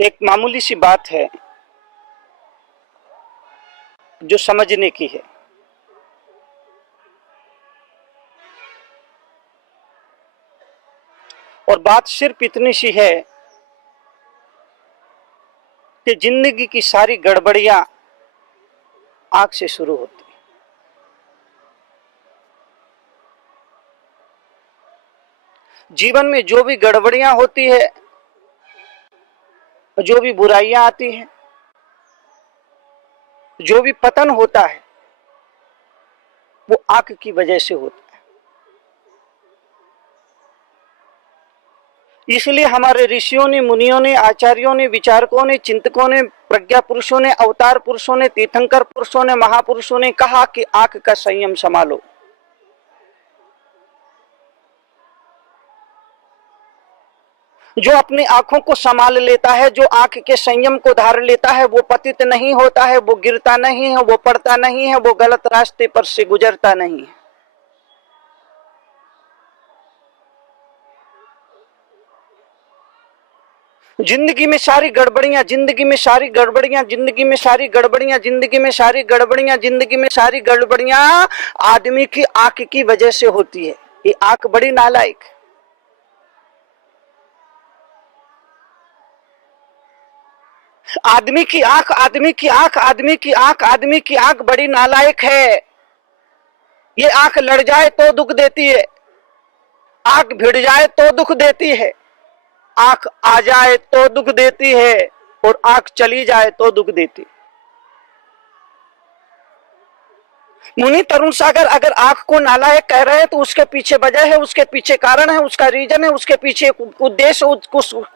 एक मामूली सी बात है जो समझने की है। और बात सिर्फ इतनी सी है कि जिंदगी की सारी गड़बड़ियां आंख से शुरू होती हैं। जीवन में जो भी गड़बड़ियां होती है, जो भी बुराइयां आती हैं, जो भी पतन होता है, वो आंख की वजह से होता है। इसलिए हमारे ऋषियों ने, मुनियों ने, आचार्यों ने, विचारकों ने, चिंतकों ने, प्रज्ञा पुरुषों ने, अवतार पुरुषों ने, तीर्थंकर पुरुषों ने, महापुरुषों ने कहा कि आंख का संयम संभालो। जो अपनी आंखों को संभाल लेता है, जो आंख के संयम को धार लेता है, वो पतित नहीं होता है, वो गिरता नहीं है, वो पड़ता नहीं है, वो गलत रास्ते पर से गुजरता नहीं है। जिंदगी में सारी गड़बड़ियां, जिंदगी में सारी गड़बड़ियां, जिंदगी में सारी गड़बड़ियां, जिंदगी में सारी गड़बड़ियां, जिंदगी में सारी गड़बड़ियां आदमी की आंख की वजह से होती है। ये आंख बड़ी नालायक है। आदमी की आंख, आदमी की आंख, आदमी की आंख, आदमी की आंख बड़ी नालायक है। ये आंख लड़ जाए तो दुख देती है, आंख भिड़ जाए तो दुख देती है, आंख आ जाए तो दुख देती है, और आंख चली जाए तो दुख देती है। मुनि तरुण सागर अगर आंख को नालायक कह रहे हैं तो उसके पीछे वजह है, उसके पीछे कारण है, उसका रीजन है, उसके पीछे उद्देश्य,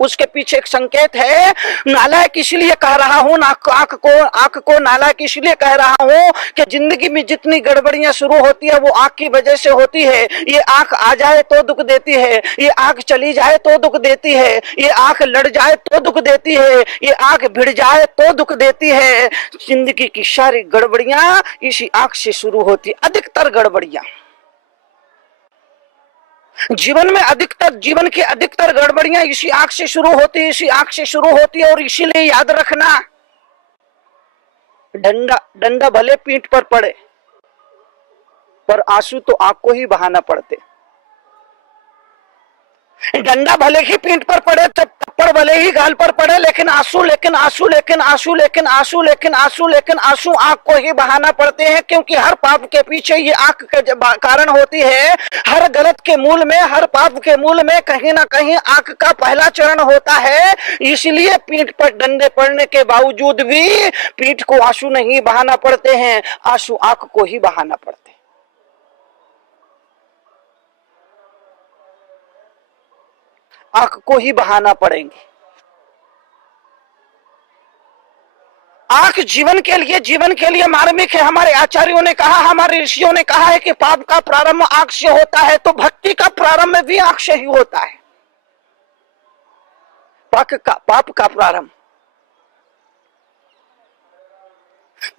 उसके पीछे एक संकेत है। नालायक इसलिए कह रहा हूं, आंख को नालायक इसलिए कह रहा हूं कि जिंदगी में जितनी गड़बड़ियां शुरू होती है वो आंख की वजह से होती है। ये आंख आ जाए तो दुख देती है, ये आंख चली जाए तो दुख देती है, ये आंख लड़ जाए तो दुख देती है, ये आंख भिड़ जाए तो दुख देती है। जिंदगी की सारी गड़बड़ियां इसी आंख से शुरू होती। अधिकतर गड़बड़ियां जीवन में, जीवन की अधिकतर गड़बड़ियां इसी आंख से शुरू होती, इसी आंख से शुरू होती है। और इसीलिए याद रखना, डंडा भले पीठ पर पड़े पर आंसू तो आंख को ही बहाना पड़ते। डंडा भले ही पीठ पर पड़े, थप्पड़ भले ही गाल पर पड़े, लेकिन आंसू, लेकिन आंसू, लेकिन आंसू, लेकिन आंसू, लेकिन आंसू, लेकिन आंसू आंख को ही बहाना पड़ते हैं। क्योंकि हर पाप के पीछे ये आंख के कारण होती है। हर गलत के मूल में, हर पाप के मूल में कहीं ना कहीं आंख का पहला चरण होता है। इसलिए पीठ पर डंडे पड़ने के बावजूद भी पीठ को आंसू नहीं बहाना पड़ते हैं, आंसू आंख को ही बहाना पड़ते हैं। आंख को ही बहाना पड़ेंगे। आंख जीवन के लिए मार्मिक है। हमारे आचार्यों ने कहा, हमारे ऋषियों ने कहा है कि पाप का प्रारंभ आंख से होता है, तो भक्ति का प्रारंभ भी आंख से ही होता है। पाप का प्रारंभ,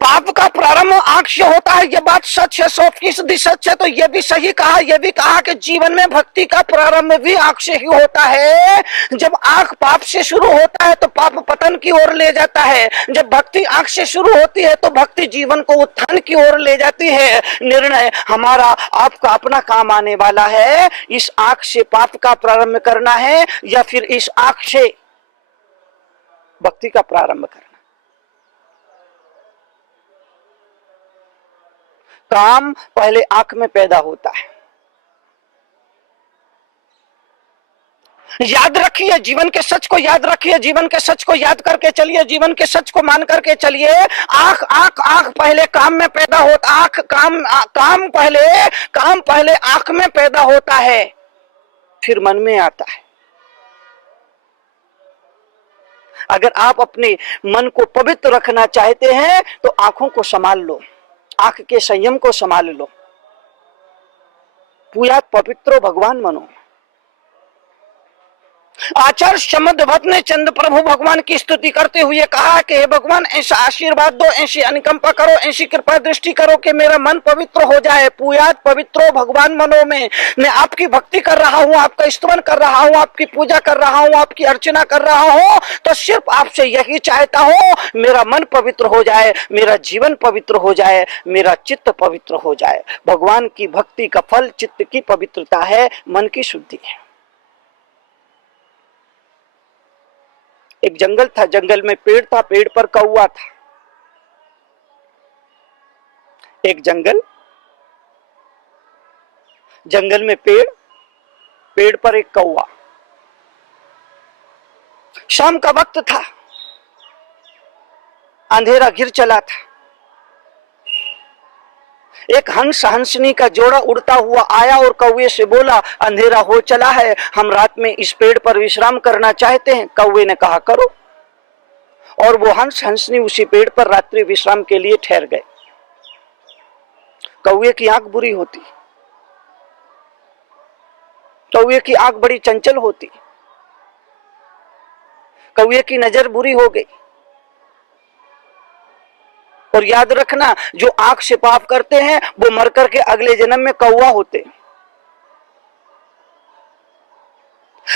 पाप का प्रारंभ आंख से होता है। यह बात सच है, 100% सच है। तो यह भी सही कहा, यह भी कहा कि जीवन में भक्ति का प्रारंभ भी आंख से ही होता है। जब आंख पाप से शुरू होता है तो पाप पतन की ओर ले जाता है। जब भक्ति आंख से शुरू होती है तो भक्ति जीवन को उत्थान की ओर ले जाती है। निर्णय हमारा, आपका अपना काम आने वाला है। इस आंख से पाप का प्रारंभ करना है या फिर इस आंख से भक्ति का प्रारंभ करना। काम पहले आंख में पैदा होता है। याद रखिए, जीवन के सच को याद रखिए, जीवन के सच को याद करके चलिए, जीवन के सच को मान करके चलिए। आंख आंख आंख पहले काम में पैदा होता, आंख काम पहले आंख में पैदा होता है, फिर मन में आता है। अगर आप अपने मन को पवित्र रखना चाहते हैं तो आंखों को संभाल लो, आंख के संयम को संभाल लो। पूयात पवित्रो भगवान मनो। आचार्य शमदभट्ट ने चंद्र प्रभु भगवान की स्तुति करते हुए कहा कि हे भगवान, ऐसा आशीर्वाद दो, ऐसी अनुकंपा करो, ऐसी कृपा दृष्टि करो कि मेरा मन पवित्र हो जाए। पूयात पवित्रो भगवान मनो में, मैं आपकी भक्ति कर रहा हूँ, आपका स्तुति कर रहा हूँ, आपकी पूजा कर रहा हूँ, आपकी अर्चना कर रहा हूँ, तो सिर्फ आपसे यही चाहता हूँ, मेरा मन पवित्र हो जाए, मेरा जीवन पवित्र हो जाए, मेरा चित्त पवित्र हो जाए। भगवान की भक्ति का फल चित्त की पवित्रता है, मन की शुद्धि है। एक जंगल था, जंगल में पेड़ था, पेड़ पर कौवा था। एक जंगल, जंगल में पेड़, पेड़ पर एक कौवा। शाम का वक्त था, अंधेरा घिर चला था। एक हंस हंसनी का जोड़ा उड़ता हुआ आया और कौवे से बोला, अंधेरा हो चला है, हम रात में इस पेड़ पर विश्राम करना चाहते हैं। कौवे ने कहा करो, और वो हंस हंसनी उसी पेड़ पर रात्रि विश्राम के लिए ठहर गए। कौवे की आंख बुरी होती, कौवे की आंख बड़ी चंचल होती, कौवे की नजर बुरी हो गई। और याद रखना, जो आंख से पाप करते हैं वो मर करके अगले जन्म में कौवा होते।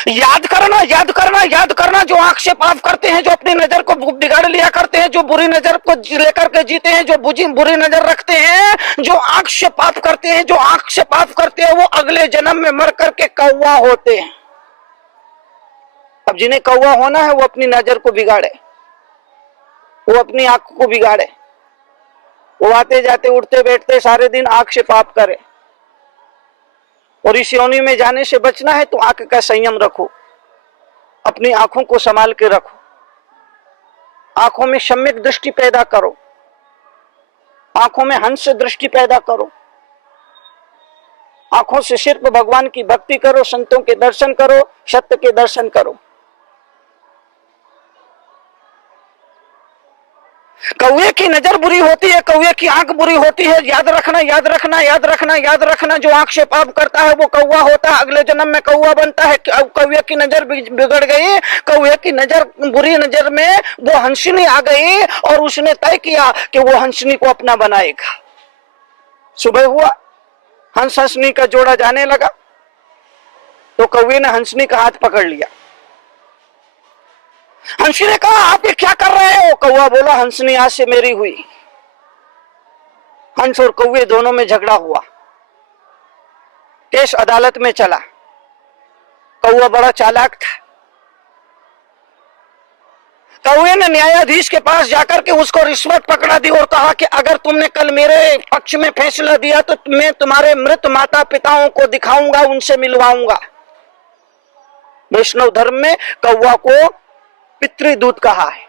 याद करना, याद करना, याद करना, जो आंख से पाप करते हैं, जो अपनी नजर को बिगाड़ लिया करते हैं, जो बुरी नजर को लेकर के जीते हैं, जो बुरी नजर रखते हैं, जो आंख से पाप करते हैं, जो आंख से पाप करते हैं, वो अगले जन्म में मर करके कौवा होते हैं। अब जिन्हें कौवा होना है वो अपनी नजर को बिगाड़े, वो अपनी आंख को बिगाड़े, वो आते जाते उठते बैठते सारे दिन आंख से पाप करे। और इस योनि में जाने से बचना है तो आंख का संयम रखो, अपनी आंखों को संभाल के रखो, आंखों में सम्यक दृष्टि पैदा करो, आंखों में हंस दृष्टि पैदा करो, आंखों से सिर्फ भगवान की भक्ति करो, संतों के दर्शन करो, सत्य के दर्शन करो। कौवे की नजर बुरी होती है, कौवे की आंख बुरी होती है। याद रखना, याद रखना, याद रखना, याद रखना, जो आंख से पाप करता है वो कौवा होता है, अगले जन्म में कौवा बनता है। कौवे की नजर बिगड़ गई, कौवे की नजर बुरी नजर में वो हंसनी आ गई और उसने तय किया कि वो हंसनी को अपना बनाएगा। सुबह हुआ, हंस हंसनी का जोड़ा जाने लगा तो कौवे ने हंसनी का हाथ पकड़ लिया। हंसी ने कहा, आप ये क्या कर रहे हो? कौवा बोला, हंसनी आज से मेरी हुई। हंस और कौवे दोनों में झगड़ा हुआ, केस अदालत में चला। कौवा बड़ा चालाक था, कौवे ने न्यायाधीश के पास जाकर के उसको रिश्वत पकड़ा दी और कहा कि अगर तुमने कल मेरे पक्ष में फैसला दिया तो मैं तुम्हारे मृत माता पिताओं को दिखाऊंगा, उनसे मिलवाऊंगा। वैष्णव धर्म में कौवा को पितृदूत कहा है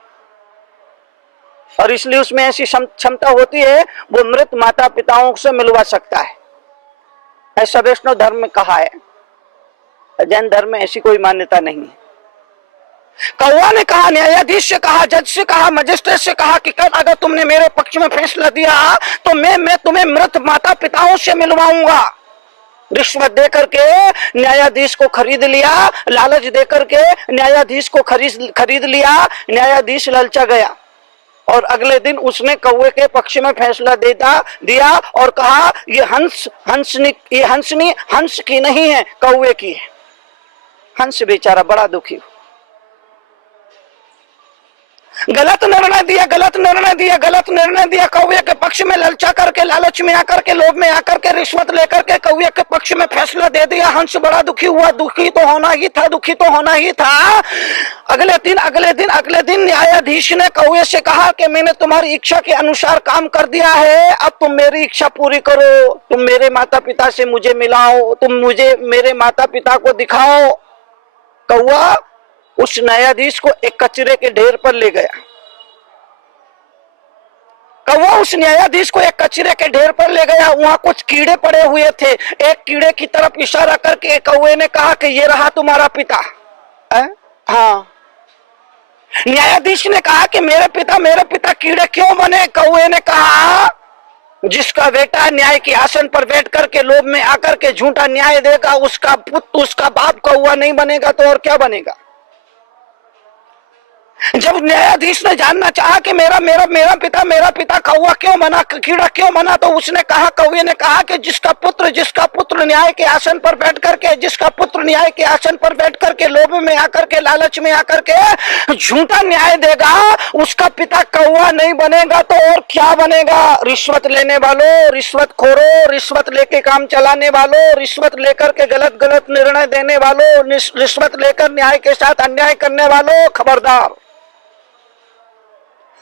और इसलिए उसमें ऐसी क्षमता होती है, वो मृत माता पिताओं से मिलवा सकता है, ऐसा वैष्णव धर्म में कहा है। जैन धर्म में ऐसी कोई मान्यता नहीं है। कौवा ने कहा, न्यायाधीश से कहा, जज से कहा, मजिस्ट्रेट से कहा कि कल अगर तुमने मेरे पक्ष में फैसला दिया तो मैं तुम्हें मृत माता पिताओं से मिलवाऊंगा। रिश्वत दे करके न्यायाधीश को खरीद लिया, लालच दे करके न्यायाधीश को खरीद लिया। न्यायाधीश ललचा गया और अगले दिन उसने कौवे के पक्ष में फैसला दिया और कहा, ये हंसनी हंस की नहीं है, कौवे की है। हंस बेचारा बड़ा दुखी हुआ, गलत निर्णय दिया, गलत निर्णय दिया, गलत निर्णय दिया। कौवे के पक्ष में ललचा करके, लालच में आकर के, लोभ में आकर के, रिश्वत लेकर के कौवे के पक्ष में फैसला दे दिया। हंस बड़ा दुखी हुआ, दुखी तो होना ही था, दुखी तो होना ही था। अगले दिन न्यायाधीश ने कौवे से कहा कि मैंने तुम्हारी इच्छा के अनुसार काम कर दिया है, अब तुम मेरी इच्छा पूरी करो, तुम मेरे माता पिता से मुझे मिलाओ, तुम मुझे मेरे माता पिता को दिखाओ। कौवा उस न्यायाधीश को एक कचरे के ढेर पर ले गया। कौवा उस न्यायाधीश को एक कचरे के ढेर पर ले गया, वहां कुछ कीड़े पड़े हुए थे। एक कीड़े की तरफ इशारा करके कौवे ने कहा कि ये रहा तुम्हारा पिता। हाँ। न्यायाधीश ने कहा कि मेरे पिता कीड़े क्यों बने? कौवे ने कहा, जिसका बेटा न्याय के आसन पर बैठ करके लोभ में आकर के झूठा न्याय देगा, उसका पुत्र, उसका बाप कौवा नहीं बनेगा तो और क्या बनेगा? जब न्यायाधीश ने जानना चाहा कि मेरा पिता कौवा क्यों बना, कीड़ा क्यों बना, तो उसने कहा, कौवे ने कहा कि जिसका पुत्र न्याय के आसन पर बैठ करके, जिसका पुत्र न्याय के आसन पर बैठ करके लोभ में आकर के, लालच में आकर के झूठा न्याय देगा, उसका पिता कौवा नहीं बनेगा तो और क्या बनेगा? रिश्वत लेने वालों, रिश्वत खोरों, रिश्वत लेके काम चलाने वालों, रिश्वत लेकर के गलत निर्णय देने वालों, रिश्वत लेकर न्याय के साथ अन्याय करने वालों, खबरदार।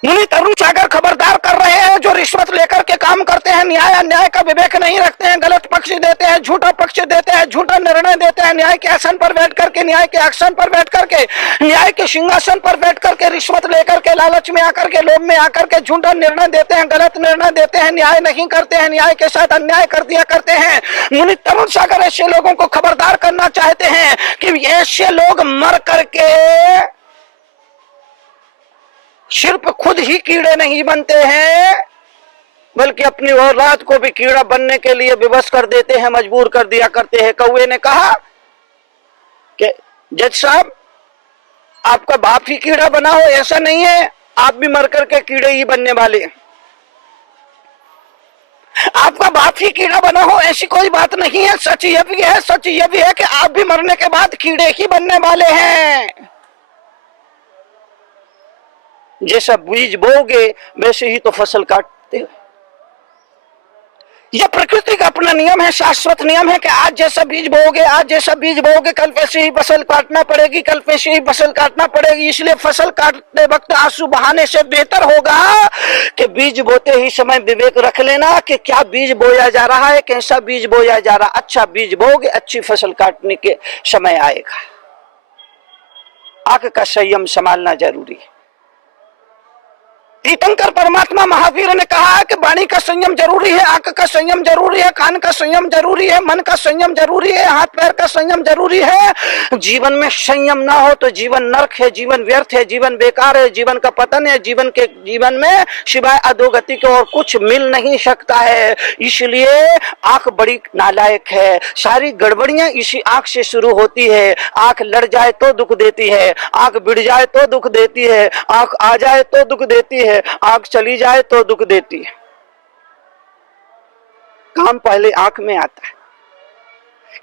मुनि तरुण सागर खबरदार कर रहे हैं। जो रिश्वत लेकर के काम करते हैं, न्याय अन्याय का विवेक नहीं रखते हैं, गलत पक्ष देते हैं, झूठा पक्ष देते हैं, झूठा निर्णय देते हैं, न्याय के आसन पर बैठ करके, न्याय के आसन पर बैठ करके, न्याय के सिंहासन पर बैठ करके रिश्वत लेकर के, लालच में आकर के, लोभ में आकर के झूठा निर्णय देते हैं, गलत निर्णय देते हैं, न्याय नहीं करते हैं, न्याय के साथ अन्याय कर दिया करते हैं। मुनि तरुण सागर ऐसे लोगों को खबरदार करना चाहते हैं कि ऐसे लोग मर करके सिर्फ खुद ही कीड़े नहीं बनते हैं, बल्कि अपनी औलाद को भी कीड़ा बनने के लिए विवश कर देते हैं, मजबूर कर दिया करते हैं। कौवे ने कहा कि जज साहब, आपका बाप ही कीड़ा बना हो ऐसा नहीं है, आप भी मर करके कीड़े ही बनने वाले हैं। आपका बाप ही कीड़ा बना हो ऐसी कोई बात नहीं है। सच यह भी है कि आप भी मरने के बाद कीड़े ही बनने वाले हैं। जैसा बीज बोओगे वैसे ही तो फसल काटते हो। यह प्रकृति का अपना नियम है, शाश्वत नियम है कि आज जैसा बीज बोओगे कल वैसे ही फसल काटना पड़ेगी, कल वैसे ही फसल काटना पड़ेगी। इसलिए फसल काटते वक्त आंसू बहाने से बेहतर होगा कि बीज बोते ही समय विवेक रख लेना कि क्या बीज बोया जा रहा है, कैसा बीज बोया जा रहा है। अच्छा बीज बोओगे, अच्छी फसल काटने के समय आएगा। आंख का संयम संभालना जरूरी है। तीर्थंकर परमात्मा महावीर ने कहा है कि वाणी का संयम जरूरी है, आंख का संयम जरूरी है, कान का संयम जरूरी है, मन का संयम जरूरी है, हाथ पैर का संयम जरूरी है। जीवन में संयम ना हो तो जीवन नरक है, जीवन व्यर्थ है, जीवन बेकार है, जीवन का पतन है। जीवन में सिवाय अधोगति के और कुछ मिल नहीं सकता है। इसलिए आंख बड़ी नालायक है। सारी गड़बड़ियां इसी आंख से शुरू होती है। आंख लड़ जाए तो दुख देती है, आंख बिड़ जाए तो दुख देती है, आंख आ जाए तो दुख देती है, आंख चली जाए तो दुख देती है। काम पहले आंख में आता है।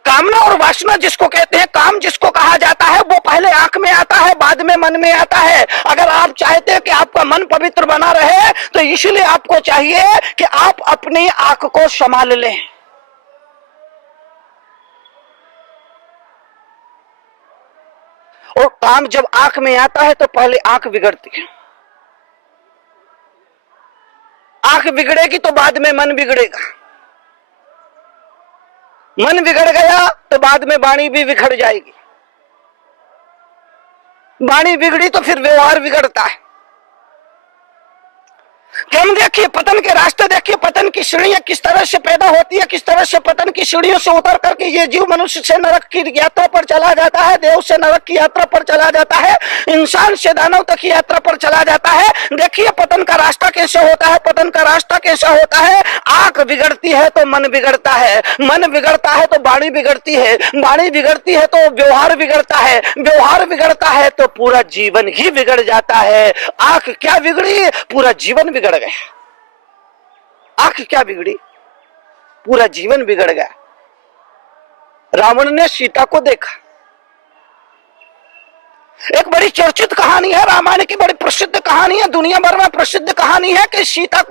कामना और वासना जिसको कहते हैं, काम जिसको कहा जाता है, वो पहले आंख में आता है, बाद में मन में आता है। अगर आप चाहते हैं कि आपका मन पवित्र बना रहे तो इसलिए आपको चाहिए कि आप अपनी आंख को संभाल लें। और काम जब आंख में आता है तो पहले आंख बिगड़ती है। आंख बिगड़ेगी तो बाद में मन बिगड़ेगा, मन बिगड़ गया तो बाद में वाणी भी बिगड़ जाएगी, वाणी बिगड़ी तो फिर व्यवहार बिगड़ता है। हम देखिए पतन के रास्ते, देखिए पतन की सीढ़ियां किस तरह से पैदा होती है, किस तरह से पतन की सीढ़ियों से उतर करके ये जीव मनुष्य से नरक की यात्रा पर चला जाता है, देव से नरक की यात्रा पर चला जाता है, इंसान से दानव तक की यात्रा पर चला जाता है। देखिए पतन का रास्ता कैसे होता है, पतन का रास्ता कैसा होता है। आंख बिगड़ती है तो मन बिगड़ता है, मन बिगड़ता है तो वाणी बिगड़ती है, वाणी बिगड़ती है तो व्यवहार बिगड़ता है, व्यवहार बिगड़ता है तो पूरा जीवन ही बिगड़ जाता है। आंख क्या बिगड़ी, पूरा जीवन बिगड़ गया। आंख क्या बिगड़ी, पूरा जीवन बिगड़ गया। रावण ने सीता को देखा, एक बड़ी चर्चित कहानी है, रामायण की बड़ी प्रसिद्ध कहानी है, दुनिया भर में प्रसिद्ध कहानी है कि सीता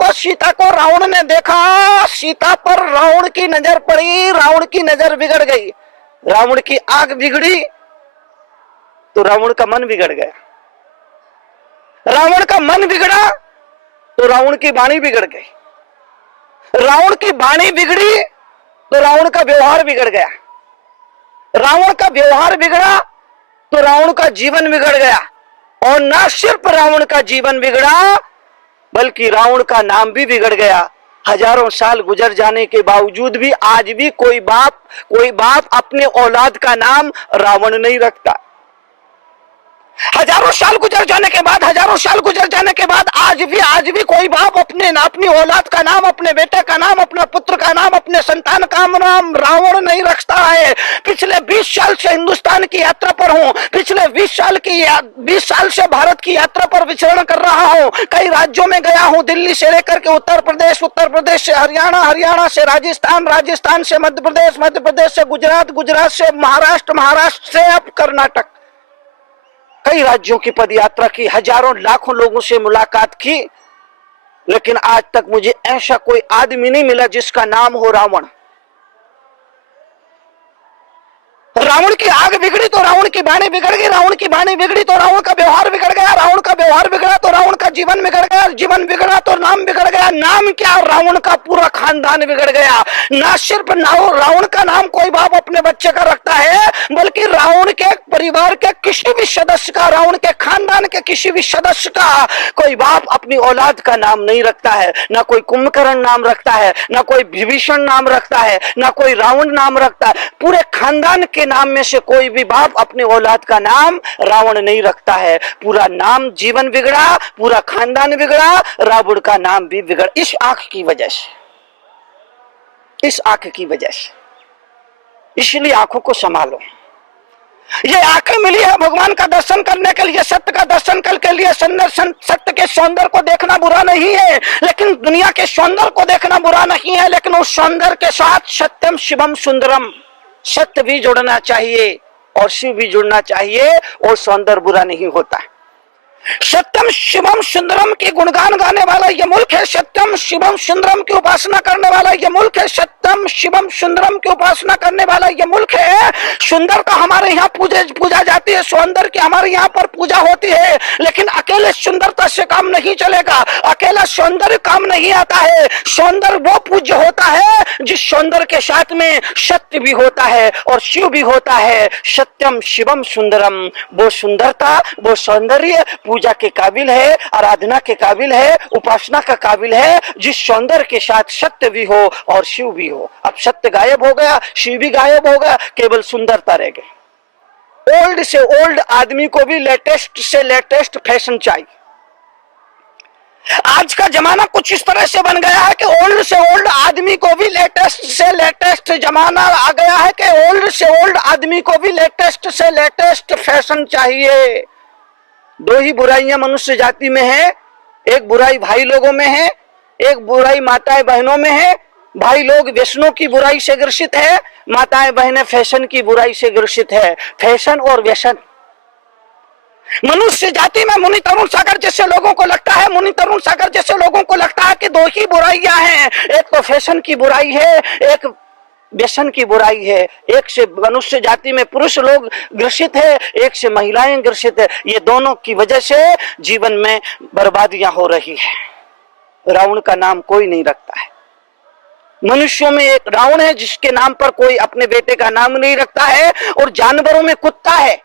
को रावण ने देखा, सीता पर रावण की नजर पड़ी, रावण की नजर बिगड़ गई। रावण की आंख बिगड़ी तो रावण का मन बिगड़ गया, रावण का मन बिगड़ा तो रावण की वाणी बिगड़ गई, रावण की वाणी बिगड़ी तो रावण का व्यवहार बिगड़ गया, रावण का व्यवहार बिगड़ा तो रावण का जीवन बिगड़ गया। और ना सिर्फ रावण का जीवन बिगड़ा बल्कि रावण का नाम भी बिगड़ गया। हजारों साल गुजर जाने के बावजूद भी आज भी कोई बाप अपने औलाद का नाम रावण नहीं रखता। हजारों साल गुजर जाने के बाद, हजारों साल गुजर जाने के बाद आज भी कोई बाप अपनी औलाद का नाम, अपने बेटे का नाम, अपने पुत्र का नाम, अपने संतान का नाम रावण नहीं रखता है। पिछले 20 साल से हिंदुस्तान की यात्रा पर हूं, पिछले 20 साल से भारत की यात्रा पर विचरण कर रहा हूं। कई राज्यों में गया हूं, दिल्ली से लेकर के उत्तर प्रदेश, उत्तर प्रदेश से हरियाणा, हरियाणा से राजस्थान, राजस्थान से मध्य प्रदेश, मध्य प्रदेश से गुजरात, गुजरात से महाराष्ट्र, महाराष्ट्र से अब कर्नाटक। कई राज्यों की पदयात्रा की, हजारों लाखों लोगों से मुलाकात की, लेकिन आज तक मुझे ऐसा कोई आदमी नहीं मिला जिसका नाम हो रावण। रावण की आग बिगड़ी तो रावण की वाणी बिगड़ गई, रावण की वाणी बिगड़ी तो रावण का व्यवहार बिगड़ गया, रावण का व्यवहार बिगड़ा तो रावण का जीवन बिगड़ गया, जीवन बिगड़ा तो नाम बिगड़ गया, नाम क्या, रावण का पूरा खानदान बिगड़ गया। ना सिर्फ रावण का नाम कोई बाप अपने बच्चे का रखता है, बल्कि रावण के परिवार के किसी भी सदस्य का, रावण के खानदान के किसी भी सदस्य का कोई बाप अपनी औलाद का नाम नहीं रखता है। ना कोई कुंभकर्ण नाम रखता है, ना कोई विभीषण नाम रखता है, ना कोई रावण नाम रखता है। पूरे खानदान के नाम में से कोई भी बाप अपने औलाद का नाम रावण नहीं रखता है। पूरा नाम, जीवन बिगड़ा, पूरा खानदान बिगड़ा, रावण का नाम भी बिगड़ा। इस आंख की वजह से, इस आंख की वजह से। इसलिए आंखों को संभालो। ये आंखें मिली है भगवान का दर्शन करने के लिए, सत्य का दर्शन करने के लिए। सत्य के सौंदर्य को देखना बुरा नहीं है, लेकिन दुनिया के सौंदर्य को देखना बुरा नहीं है, लेकिन उस सौंदर्य के साथ सत्यम शिवम सुंदरम, सत्य भी जुड़ना चाहिए और शिव भी जुड़ना चाहिए, और सौंदर्य बुरा नहीं होता। सत्यम शिवम सुंदरम के गुणगान गाने वाला ये मुल्क है, सत्यम शिवम सुंदरम की उपासना करने वाला ये मुल्क है, सत्यम शिवम सुंदरम की उपासना करने वाला ये मुल्क है। सुंदर का हमारे यहाँ पूजा जाती है, सौंदर्य की हमारे यहाँ पर पूजा होती है, लेकिन अकेले सुंदरता से काम नहीं चलेगा, अकेला सौंदर्य काम नहीं आता है। सौंदर्य वो पूज्य होता है जिस सौंदर्य के साथ में सत्य भी होता है और शिव भी होता है। सत्यम शिवम सुंदरम, वो सुंदरता, वो सौंदर्य पूजा के काबिल है, आराधना के काबिल है, उपासना का काबिल है, जिस सौंदर्य के साथ सत्य भी हो और शिव भी हो। अब सत्य गायब हो गया, शिव भी गायब हो गया, केवल सुंदरता रह गई। ओल्ड से ओल्ड आदमी को भी लेटेस्ट से लेटेस्ट फैशन चाहिए। आज का जमाना कुछ इस तरह से बन गया है कि ओल्ड से ओल्ड आदमी को भी लेटेस्ट से लेटेस्ट जमाना आ गया है कि ओल्ड से ओल्ड आदमी को भी लेटेस्ट से लेटेस्ट फैशन चाहिए। दो ही बुराइयां मनुष्य जाति में है, एक बुराई भाई लोगों में है, एक बुराई माताएं बहनों में है। भाई लोग व्यसनों की बुराई से ग्रसित है, माताएं बहनें फैशन की बुराई से ग्रसित है। फैशन और व्यसन मनुष्य जाति में मुनि तरुण सागर जैसे लोगों को लगता है, मुनि तरुण सागर जैसे लोगों को लगता है कि दो ही बुराइयां हैं, एक तो फैशन की बुराई है, एक व्यसन की बुराई है। एक से मनुष्य जाति में पुरुष लोग ग्रसित है, एक से महिलाएं ग्रसित है। ये दोनों की वजह से जीवन में बर्बादियां हो रही है। रावण का नाम कोई नहीं रखता है। मनुष्यों में एक रावण है जिसके नाम पर कोई अपने बेटे का नाम नहीं रखता है, और जानवरों में कुत्ता है।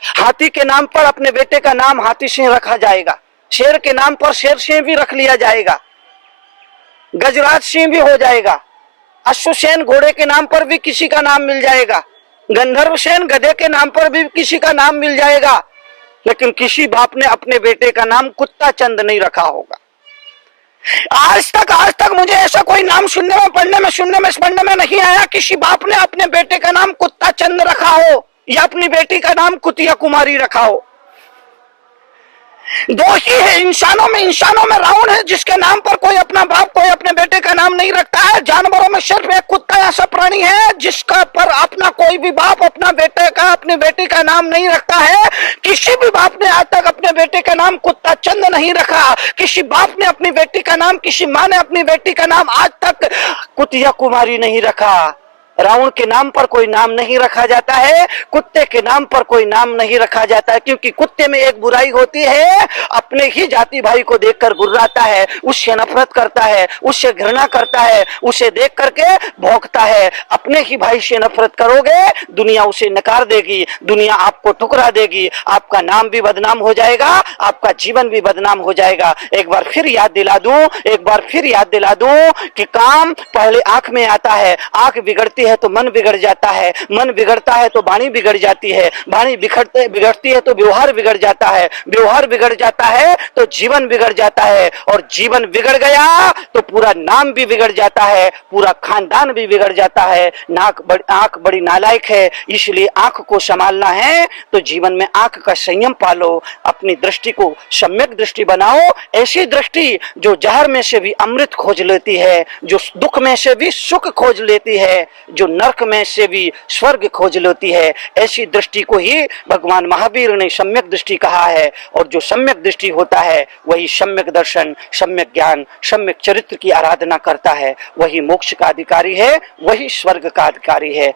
हाथी के नाम पर अपने बेटे का नाम हाथी सिंह रखा जाएगा, शेर के नाम पर शेर सिंह भी रख लिया जाएगा, गजराज सिंह भी हो जाएगा, अश्वसेन घोड़े के नाम पर भी किसी का नाम मिल जाएगा, गंधर्व सेन गधे के नाम पर भी किसी का नाम मिल जाएगा, लेकिन किसी बाप ने अपने बेटे का नाम कुत्ता चंद नहीं रखा होगा। आज तक मुझे ऐसा कोई नाम सुनने में पढ़ने में नहीं आया किसी बाप ने अपने बेटे का नाम कुत्ता चंद रखा हो या अपनी बेटी का नाम कुतिया कुमारी रखा हो। दो ही है इंसानों में रावण है जिसके नाम पर कोई अपना बाप कोई अपने बेटे का नाम नहीं रखता है। जानवरों में सिर्फ एक कुत्ता ऐसा प्राणी है जिसका पर अपना कोई भी बाप अपना बेटे का अपनी बेटी का नाम नहीं रखता है। किसी भी बाप ने आज तक अपने बेटे का नाम कुत्ता चंद नहीं रखा। किसी बाप ने अपनी बेटी का नाम, किसी माँ ने अपनी बेटी का नाम आज तक कुतिया कुमारी नहीं रखा। रावण के नाम पर कोई नाम नहीं रखा जाता है, कुत्ते के नाम पर कोई नाम नहीं रखा जाता है, क्योंकि कुत्ते में एक बुराई होती है, अपने ही जाति भाई को देखकर गुर्राता है, उससे नफरत करता है, उससे घृणा करता है, उसे देख करके भौंकता है। अपने ही भाई से नफरत करोगे, दुनिया उसे नकार देगी, दुनिया आपको ठुकरा देगी, आपका नाम भी बदनाम हो जाएगा, आपका जीवन भी बदनाम हो जाएगा। एक बार फिर याद दिला दूं कि काम पहले आंख में आता है, आंख बिगड़ती है है तो मन बिगड़ जाता है, मन बिगड़ता है तो वाणी बिगड़ जाती है, वाणी बिगड़ती है तो व्यवहार बिगड़ जाता है, व्यवहार बिगड़ जाता है तो जीवन बिगड़ जाता है, और जीवन बिगड़ गया तो पूरा नाम भी बिगड़ जाता है, पूरा खानदान भी बिगड़ जाता है। आंख बड़ी नालायक है, इसलिए आंख को संभालना है तो जीवन में आंख का संयम पालो, अपनी दृष्टि को सम्यक दृष्टि बनाओ, ऐसी दृष्टि जो जहर में से भी अमृत खोज लेती है, जो दुख में से भी सुख खोज लेती है, जो नरक में से भी स्वर्ग खोज लेती है, ऐसी दृष्टि को ही भगवान महावीर ने सम्यक दृष्टि कहा है। और जो सम्यक दृष्टि होता है वही सम्यक दर्शन, सम्यक ज्ञान, सम्यक चरित्र की आराधना करता है, वही मोक्ष का अधिकारी है, वही स्वर्ग का अधिकारी है।